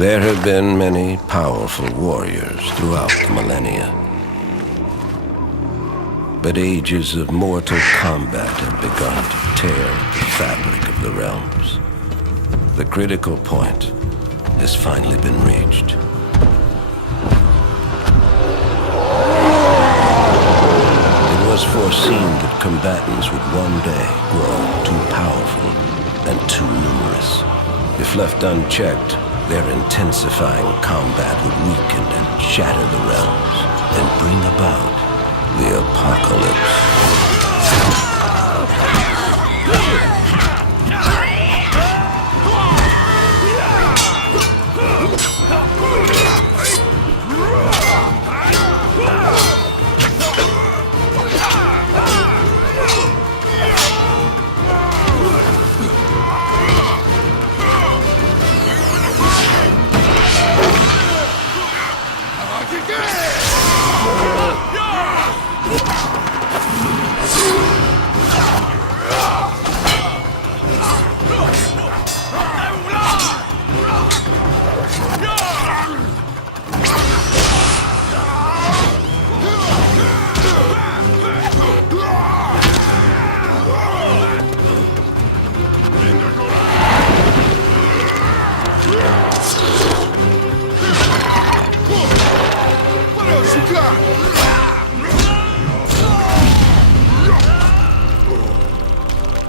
There have been many powerful warriors throughout the millennia. But ages of mortal combat have begun to tear the fabric of the realms. The critical point has finally been reached. It was foreseen that combatants would one day grow too powerful and too numerous. If left unchecked, their intensifying combat would weaken and shatter the realms and bring about the apocalypse.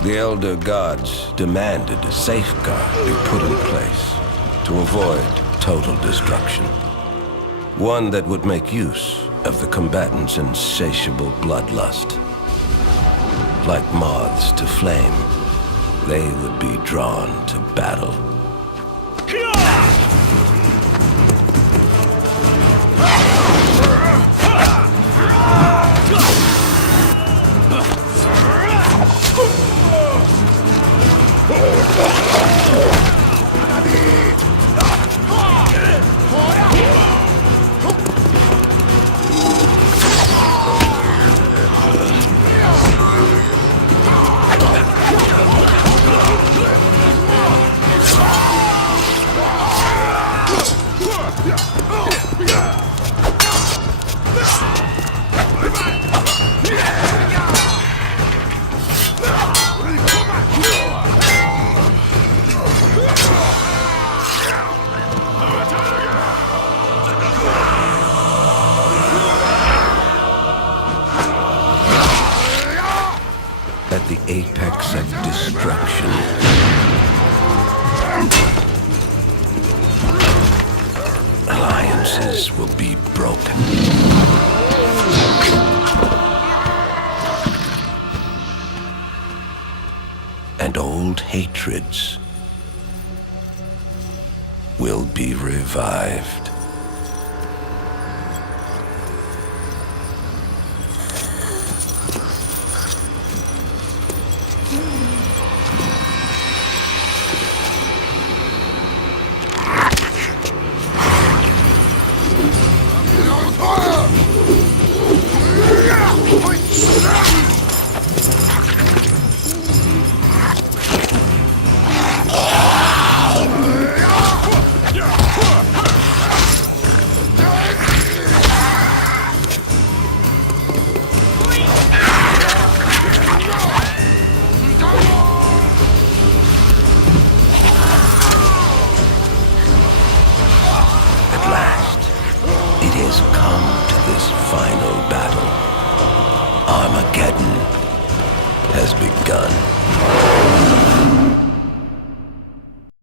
The Elder Gods demanded a safeguard be put in place to avoid total destruction. One that would make use of the combatants' insatiable bloodlust. Like moths to flame, they would be drawn to battle. At the apex of destruction, alliances will be broken. And old hatreds will be revived. Come to this final battle, Armageddon.